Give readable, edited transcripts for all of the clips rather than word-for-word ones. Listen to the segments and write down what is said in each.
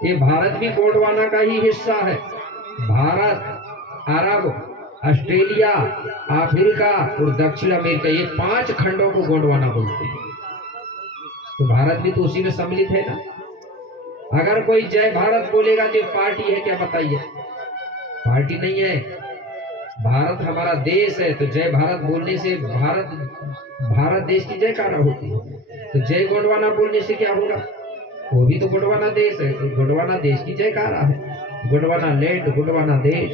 ये भारत भी गोंडवाना का ही हिस्सा है। भारत, अरब, ऑस्ट्रेलिया, अफ्रीका और दक्षिण अमेरिका, ये 5 खंडों को गोंडवाना बोलते हैं। तो भारत भी तो उसी में सम्मिलित है ना। अगर कोई जय भारत बोलेगा तो पार्टी है क्या बताइए? पार्टी नहीं है। भारत हमारा देश है, तो जय भारत बोलने से भारत देश की जयकारा होती है। तो जय गोंडवाना बोलने से क्या होगा? वो भी तो गोंडवाना देश है, तो गोंडवाना देश की जयकारा है। गोंडवाना लैंड, गोंडवाना देश।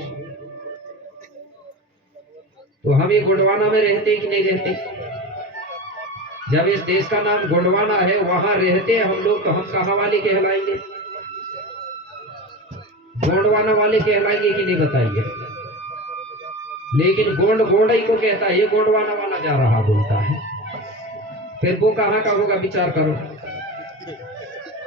तो हम ये गोंडवाना में रहते कि नहीं रहते? जब इस देश का नाम गोंडवाना है, वहां रहते हम लोग, तो हम कहां वाले कहलाएंगे? गोंडवाना वाले कहलाएंगे कि नहीं बताइए? लेकिन गोंड गोंडई को कहता है, ये गोंडवाना वाला जा रहा बोलता है। फिर वो कहाँ का होगा विचार करो।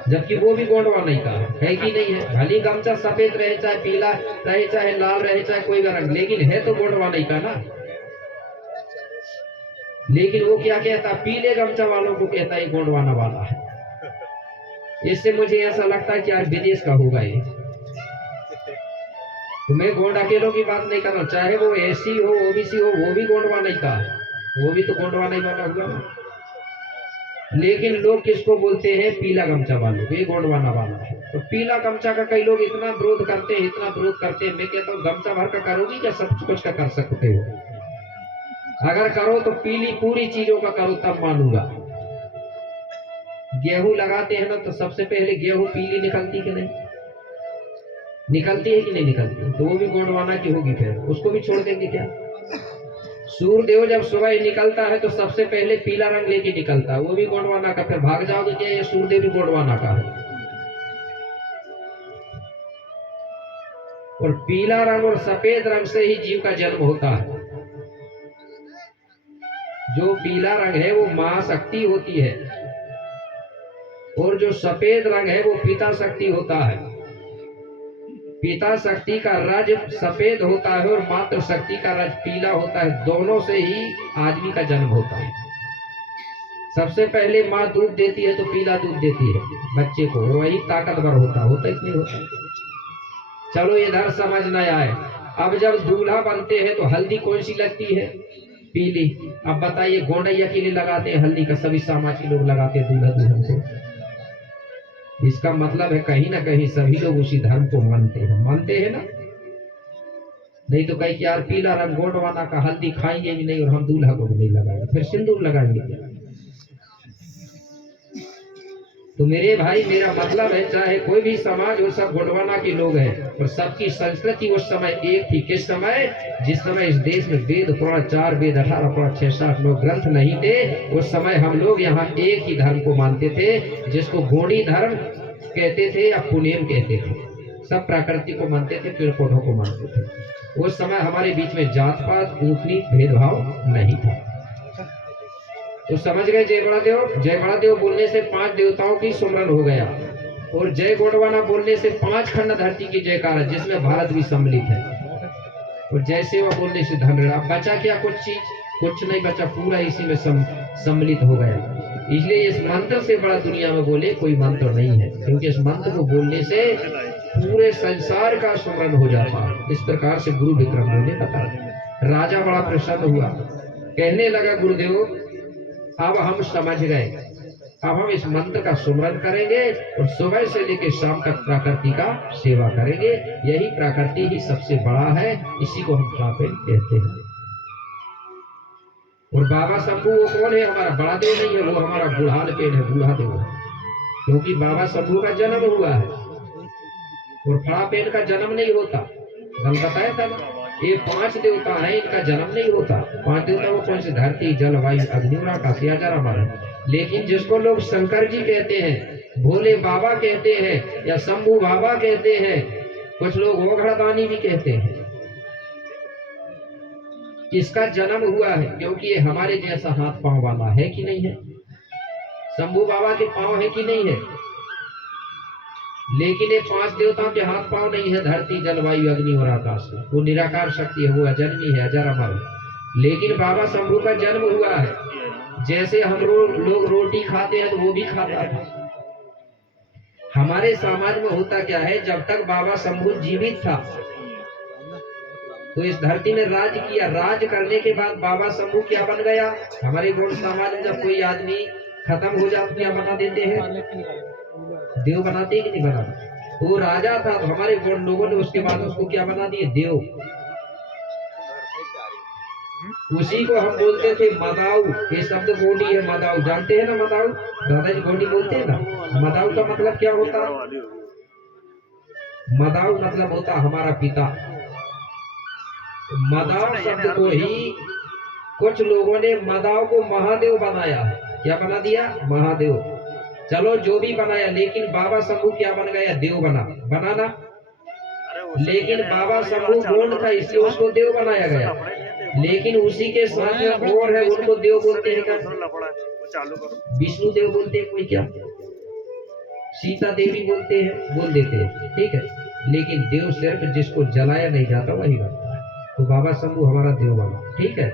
जबकि वो भी गोंडवाना ही का है कि नहीं है? भली गमछा सफेद रहे, चाहे पीला रहे, चाहे लाल रहे, चाहे कोई भी रंग, लेकिन है तो गोंडवाना ही का ना। लेकिन वो क्या कहता? पीले गमछा वालों को कहता है गोंडवाना वाला है। इससे मुझे ऐसा लगता है कि यार विदेश का होगा ये। तो मैं गोंड अकेलों की बात नहीं कर रहा, चाहे वो एसी हो, ओबीसी हो, वो भी गोंडवाना ही का है। वो भी तो गोंडवाना ही वाला हुआ ना। लेकिन लोग किसको बोलते हैं? पीला गमछा वालों को, ये गोंडवाना वाला है। तो पीला गमछा का कई लोग इतना विरोध करते हैं, इतना विरोध करते हैं। मैं कहता हूँ गमछा भर का करोगी क्या? सब कुछ का कर सकते हो। अगर करो तो पीली पूरी चीजों का करो, तब मानूंगा। गेहूं लगाते हैं ना, तो सबसे पहले गेहूं पीली निकलती कि नहीं निकलती है कि नहीं निकलती? तो वो भी गोंडवाना की होगी, फिर उसको भी छोड़ देंगे क्या? सूर्यदेव जब सुबह निकलता है तो सबसे पहले पीला रंग लेके निकलता है, वो भी गोंडवाना का। फिर भाग जाओगे क्या? ये सूर्यदेव भी गोंडवाना का है। और पीला रंग और सफेद रंग से ही जीव का जन्म होता है। जो पीला रंग है वो महाशक्ति होती है, और जो सफेद रंग है वो पिता शक्ति होता है। पिता शक्ति का रज सफेद होता है और मातृ शक्ति का रज पीला होता है। दोनों से ही आदमी का जन्म होता है। सबसे पहले माँ दूध देती है तो पीला दूध देती है बच्चे को, वही ताकतवर होता है कि नहीं होता? चलो इधर समझ न आए। अब जब दूल्हा बनते हैं तो हल्दी कौन सी लगती है? पीली। अब बताइए, गोंडैया के लिए लगाते हैं हल्दी का, सभी समाज के लोग लगाते हैं दूल्हा दुल्हन को। इसका मतलब है कहीं ना कहीं सभी लोग उसी धर्म को मानते हैं ना। नहीं तो कहीं यार पीला रंग गोंडवाना का, हल्दी खाएंगे भी नहीं और हम दूल्हा को भी नहीं लगाएंगे, फिर सिंदूर लगाएंगे। तो मेरे भाई, मेरा मतलब है चाहे कोई भी समाज हो, सब गोंडवाना के लोग हैं, और सबकी संस्कृति उस समय एक थी। किस समय? जिस समय इस देश में वेद पुराण 4 वेद 18 पुराण 6 7 9 ग्रंथ नहीं थे, उस समय हम लोग यहाँ एक ही धर्म को मानते थे, जिसको गोंडी धर्म कहते थे या पुनेम कहते थे। सब प्रकृति को मानते थे, पेड़ पौधों को मानते थे। उस समय हमारे बीच में जात पात ऊंच नीच भेदभाव नहीं था। तो समझ गए? जय बड़ा देव बोलने से 5 देवताओं की सुमरन हो गया, और जय गोंडवाना बोलने से 5 खंड धरती की जयकार है, जिसमें भारत भी सम्मिलित है। और जय सेवा बोलने से धन। अब बचा क्या? कुछ चीज? कुछ नहीं बचा, पूरा इसी में सम्मिलित हो गया। इसलिए इस मंत्र से बड़ा दुनिया में बोले कोई मंत्र नहीं है, क्योंकि इस मंत्र को बोलने से पूरे संसार का सुमरन हो जाता है। इस प्रकार से गुरु विक्रम ने बता। राजा बड़ा प्रसन्न हुआ, कहने लगा गुरुदेव अब हम समझ गए, अब हम इस मंत्र का सुमरन करेंगे और सुबह से लेकर शाम तक प्रकृति का सेवा करेंगे। यही प्रकृति ही सबसे बड़ा है, इसी को हम प्रापेन कहते हैं। और बाबा शंभू वो कौन है? हमारा बड़ा देव नहीं है, वो हमारा बुढ़ान पेड़ है, बूढ़ा देव है। क्योंकि बाबा शंभू का जन्म हुआ है, और फड़ा पेड़ का जन्म नहीं होता। बल बताया था, ये 5 देवता है, इनका जन्म नहीं होता। 5 देवता वो कौन से? धरती, जल, वायु, अग्नि और आकाश, या जरा हमारा। लेकिन जिसको लोग शंकर जी कहते हैं, भोले बाबा कहते हैं, या शंभू बाबा कहते हैं, कुछ लोग ओघड़दानी भी कहते हैं, इसका जन्म हुआ है क्योंकि ये हमारे जैसा हाथ पांव वाला है कि नहीं है? शंभू बाबा के पांव है कि नहीं है? लेकिन ये 5 देवताओं के हाथ पांव नहीं है, धरती, जल, वायु, अग्नि और आकाश। वो निराकार शक्ति है, वो अजन्मी है, अजर अमर। लेकिन बाबा शंभू का जन्म हुआ है। जैसे हम लोग रोटी खाते हैं तो वो भी खाता था, हमारे समाज में होता क्या है, जब तक बाबा शंभू जीवित था तो इस धरती में राज किया। राज करने के बाद बाबा शंभू क्या बन गया? हमारे गौड़ समाज में जब कोई आदमी खत्म हो जाता क्या बना देते हैं? देव बनाते हैं कि नहीं बनाते? वो राजा था तो हमारे गौड़ लोगों ने उसके बाद उसको क्या बना दिए? देव। उसी को हम बोलते थे मदाऊ। ये शब्द गोंडी है, मदाऊ। जानते हैं ना मदाऊ? दादाजी गोंडी बोलते हैं ना। मदाऊ का मतलब क्या होता है? मदाऊ मतलब होता हमारा पिता। मदाऊ शब्द को ही कुछ लोगों ने मदाऊ को महादेव बनाया। क्या बना दिया? महादेव। चलो जो भी बनाया, लेकिन बाबा शंभू क्या बन गया? देव बना। बनाना। लेकिन बाबा शंभू गोंड था इसलिए उसको देव बनाया गया। लेकिन उसी के साथ में और है, उनको देव बोलते हैं क्या? विष्णु देव बोलते हैं कोई, क्या सीता देवी बोलते हैं, बोल देते हैं, ठीक है। लेकिन देव सिर्फ जिसको जलाया नहीं जाता वही बनता है। तो बाबा शंभू हमारा देव बना, ठीक है।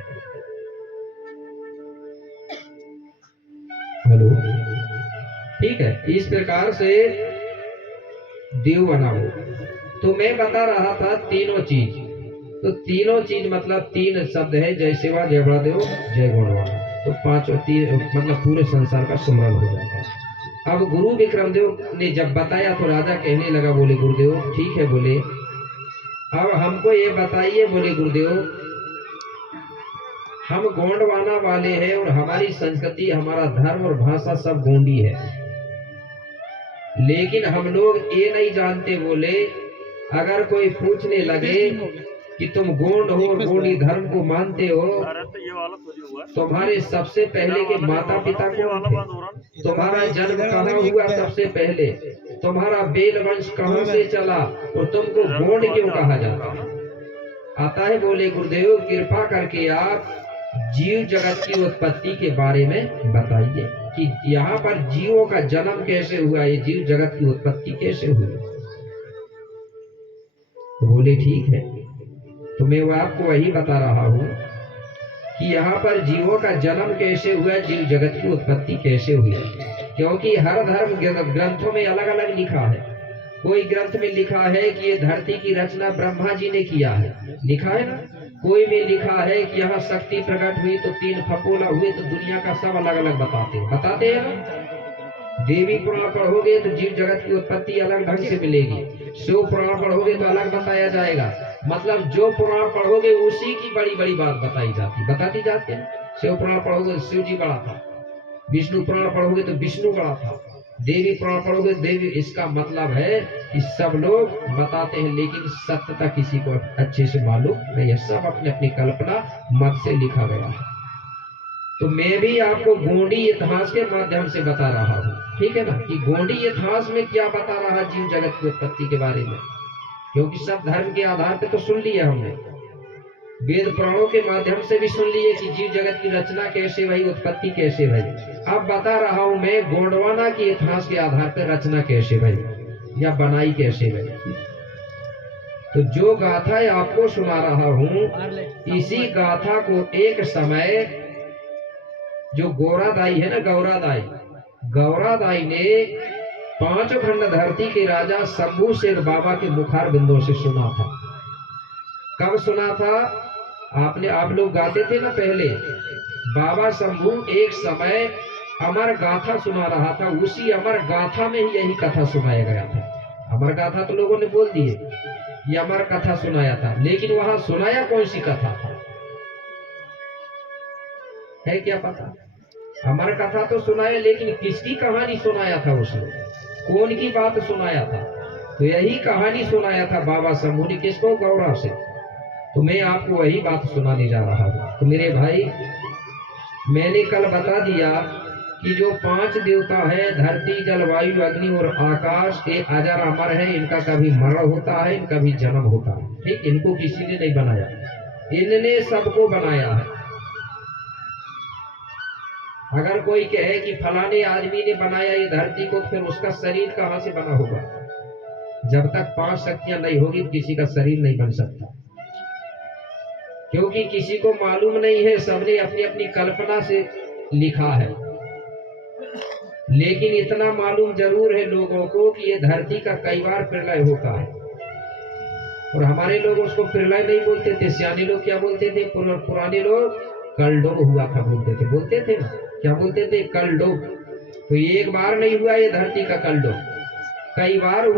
हेलो, ठीक है। इस प्रकार से देव बना वो। तो मैं बता रहा था तीनों चीज। तो तीनों चीज मतलब तीन शब्द है, जय सेवा, जय बड़ादेव, जय गौड़वाना। तो पांचों तीन मतलब पूरे संसार का स्मरण हो जाता है। अब गुरु विक्रमदेव ने जब बताया तो राजा कहने लगा, बोले गुरुदेव ठीक है, बोले अब हमको ये बताइए, बोले गुरुदेव हम गोंडवाना वाले हैं और हमारी संस्कृति, हमारा धर्म और भाषा सब गोंडी है, लेकिन हम लोग ये नहीं जानते, बोले अगर कोई पूछने लगे कि तुम गोंड हो और गोंडी धर्म को मानते हो, तुम्हारे सबसे पहले के माता पिता कौन थे? तुम्हारा जन्म कहाँ हुआ सबसे पहले? तुम्हारा बेल वंश कहाँ से चला और तुमको गोंड क्यों कहा जाता आता है? बोले गुरुदेव कृपा करके आप जीव जगत की उत्पत्ति के बारे में बताइए कि यहाँ पर जीवों का जन्म कैसे हुआ, ये जीव जगत की उत्पत्ति कैसे हुई। बोले ठीक है, तो मैं वो आपको वही बता रहा हूँ कि यहाँ पर जीवों का जन्म कैसे हुआ, जीव जगत की उत्पत्ति कैसे हुई। क्योंकि हर धर्म ग्रंथों में अलग अलग लिखा है। कोई ग्रंथ में लिखा है कि ये धरती की रचना ब्रह्मा जी ने किया है, लिखा है ना। कोई में लिखा है कि यहाँ शक्ति प्रकट हुई तो तीन फपोला हुए, तो दुनिया का सब अलग अलग बताते हैं ना। देवी पुराण पढ़ोगे तो जीव जगत की उत्पत्ति अलग ढंग से मिलेगी। शिव पुराण पढ़ोगे तो अलग बताया जाएगा। मतलब जो पुराण पढ़ोगे उसी की बड़ी बड़ी बात बताती जाती है। शिव पुराण पढ़ोगे तो शिव जी बड़ा था, विष्णु पुराण पढ़ोगे तो विष्णु बड़ा था, देवी पुराण पढ़ोगे देवी। इसका मतलब है कि सब लोग बताते हैं, लेकिन सत्यता किसी को अच्छे से मालूम नहीं है, सब अपने अपनी कल्पना मत से लिखा गया है। तो मैं भी आपको गोंडी इतिहास के माध्यम से बता रहा हूँ, ठीक है ना, कि गोंडी इतिहास में क्या बता रहा जीव जगत की उत्पत्ति के बारे में। क्योंकि सब धर्म के आधार पे तो सुन लिया हमने, वेद पुराणों के माध्यम से भी सुन लिए कि जीव जगत की रचना कैसे भई, उत्पत्ति कैसे भई। अब बता रहा हूं मैं गोंडवाना के इतिहास के आधार पर रचना कैसे भई या बनाई कैसे भई। तो जो गाथा आपको सुना रहा हूं, इसी गाथा को एक समय जो गौरादाई है ना, गौरादाई ने 5 खंड धरती के राजा शंभू शेर बाबा के मुखार बिंदों से सुना था। कब सुना था? आप लोग गाते थे ना पहले, बाबा शंभू एक समय अमर गाथा सुना रहा था। उसी अमर गाथा में ही यही कथा सुनाया गया था। अमर गाथा तो लोगों ने बोल दिए, ये अमर कथा सुनाया था, लेकिन वहां सुनाया कौन सी कथा था है क्या पता? अमर कथा तो सुनाया, लेकिन किसकी कहानी सुनाया था उसने, कौन की बात सुनाया था? तो यही कहानी सुनाया था बाबा शंभू ने। किसको? गौरा से। तो मैं आपको वही बात सुनाने जा रहा हूँ। तो मेरे भाई, मैंने कल बता दिया कि जो 5 देवता है, धरती, जल, वायु, अग्नि और आकाश, ये अजर अमर है। इनका कभी मरण होता है, इनका भी जन्म होता है, ठीक। इनको किसी ने नहीं बनाया, इनने सबको बनाया है। अगर कोई कहे कि फलाने आदमी ने बनाया ये धरती को, तो फिर उसका शरीर कहाँ से बना होगा? जब तक 5 शक्तियां नहीं होगी किसी का शरीर नहीं बन सकता। क्योंकि किसी को मालूम नहीं है, सबने अपनी अपनी कल्पना से लिखा है। लेकिन इतना मालूम जरूर है लोगों को कि ये धरती का कई बार प्रलय होता है, और हमारे लोग उसको प्रलय नहीं बोलते थे। सियाने लोग क्या बोलते थे, पुराने लोग कलडोब हुआ था बोलते थे ना, क्या बोलते थे, कलडोब। तो एक बार नहीं हुआ ये धरती का कलडोब, कई बार